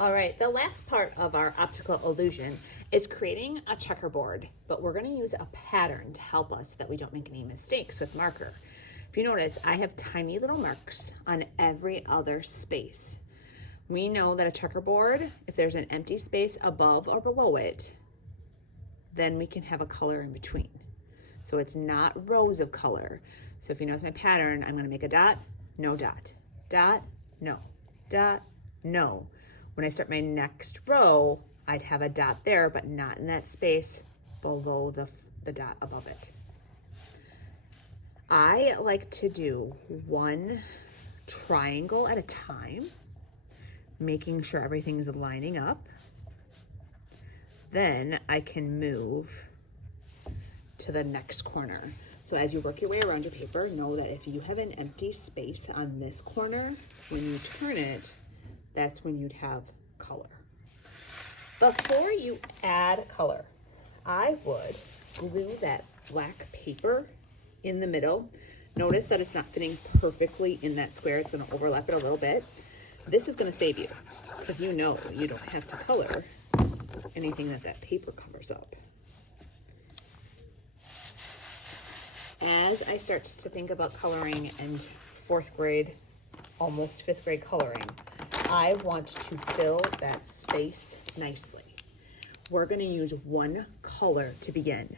All right, the last part of our optical illusion is creating a checkerboard, but we're going to use a pattern to help us so that we don't make any mistakes with marker. If you notice, I have tiny little marks on every other space. We know that a checkerboard, if there's an empty space above or below it, then we can have a color in between. So it's not rows of color. So if you notice my pattern, I'm going to make a dot, no dot, dot, no, dot, no. When I start my next row, I'd have a dot there, but not in that space below the dot above it. I like to do one triangle at a time, making sure everything's lining up. Then I can move to the next corner. So as you work your way around your paper, know that if you have an empty space on this corner, when you turn it, that's when you'd have color. Before you add color, I would glue that black paper in the middle. Notice that it's not fitting perfectly in that square. It's going to overlap it a little bit. This is going to save you because you know you don't have to color anything that paper covers up. As I start to think about coloring and fourth grade, almost fifth grade coloring, I want to fill that space nicely. We're going to use one color to begin.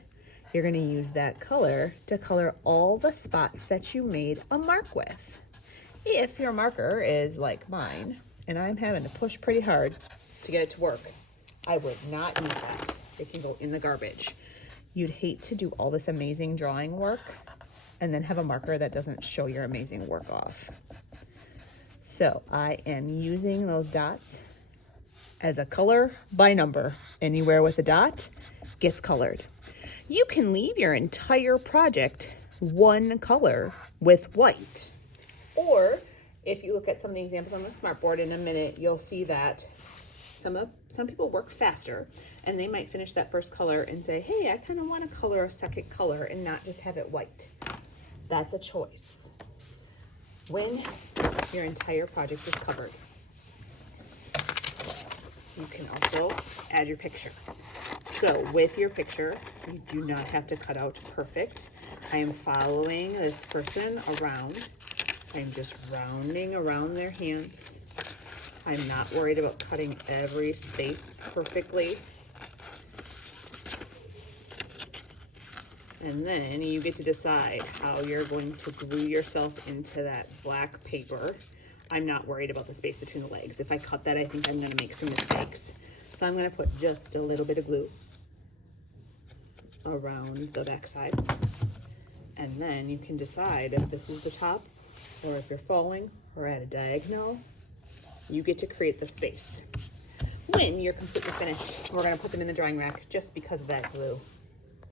You're going to use that color to color all the spots that you made a mark with. If your marker is like mine, and I'm having to push pretty hard to get it to work, I would not use that. It can go in the garbage. You'd hate to do all this amazing drawing work and then have a marker that doesn't show your amazing work off. So I am using those dots as a color by number. Anywhere with a dot gets colored. You can leave your entire project one color with white. Or if you look at some of the examples on the smartboard in a minute, you'll see that some people work faster and they might finish that first color and say, hey, I kind of want to color a second color and not just have it white. That's a choice. When your entire project is covered, you can also add your picture. So with your picture, you do not have to cut out perfect. I am following this person around. I'm just rounding around their hands. I'm not worried about cutting every space perfectly. And then you get to decide how you're going to glue yourself into that black paper. I'm not worried about the space between the legs. If I cut that, I think I'm going to make some mistakes. So I'm going to put just a little bit of glue around the back side. And then you can decide if this is the top or if you're falling or at a diagonal. You get to create the space. When you're completely finished, we're going to put them in the drying rack just because of that glue.